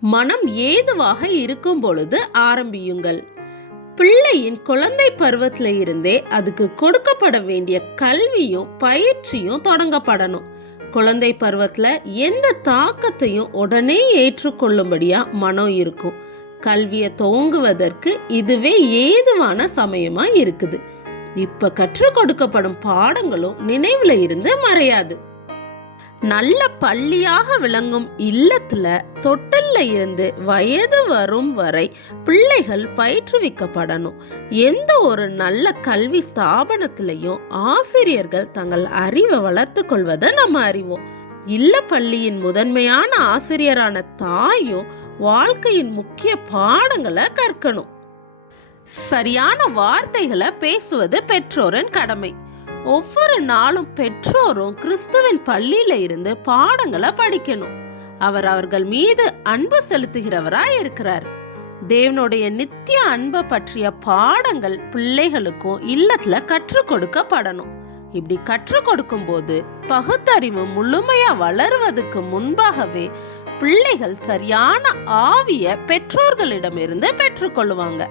மனம் ஏதுவாக இருக்கும் பொழுது ஆரம்பியுங்கள். பிள்ளையின் குழந்தை பருவத்துல இருந்தே அதுக்கு கொடுக்கப்பட வேண்டிய கல்வியும் பயிற்சியும் தொடங்கப்படணும். குழந்தை பருவத்துல எந்த தாக்கத்தையும் உடனே ஏற்றுக்கொள்ளும்படியா மனம் இருக்கும். கல்வியை துவங்குவதற்கு இதுவே ஏதுவான சமயமா இருக்குது. இப்ப கற்றுக் கொடுக்கப்படும் பாடங்களும் நினைவுல இருந்து மறையாது. நல்ல பள்ளியாக விளங்கும் இல்லத்துல தொட்டில்ல இருந்து வயது வரும் வரை பிள்ளைகள் பயிற்றுவிக்கப்படணும். எந்த ஒரு நல்ல கல்வி ஸ்தாபனத்திலையும் ஆசிரியர்கள் தங்கள் அறிவை வளர்த்து கொள்வதை நம்ம அறிவோம். இல்ல பள்ளியின் முதன்மையான ஆசிரியரான தாயும் வாழ்க்கையின் முக்கிய பாடங்களை கற்கணும். சரியான வார்த்தைகளை பேசுவது பெற்றோரின் கடமை. ஒவ்வொரு நாளும் பெற்றோரும் கிறிஸ்துவின் பள்ளியில இருந்து பாடங்களை படிக்கணும். அவர் அவர்கள் மீது அன்பு செலுத்துகிறவராய் இருக்கிறார் தேவனுடைய நித்திய அன்பை பற்றிய பாடங்கள் பிள்ளைகளுக்கும் இல்லத்துல கற்றுக் கொடுக்கப்படணும். இப்படி கற்றுக் கொடுக்கும் போது பகுத்தறிவு முழுமையா வளருவதற்கு முன்பாகவே பிள்ளைகள் சரியான ஆவிய பெற்றோர்களிடமிருந்து பெற்றுக்கொள்வாங்க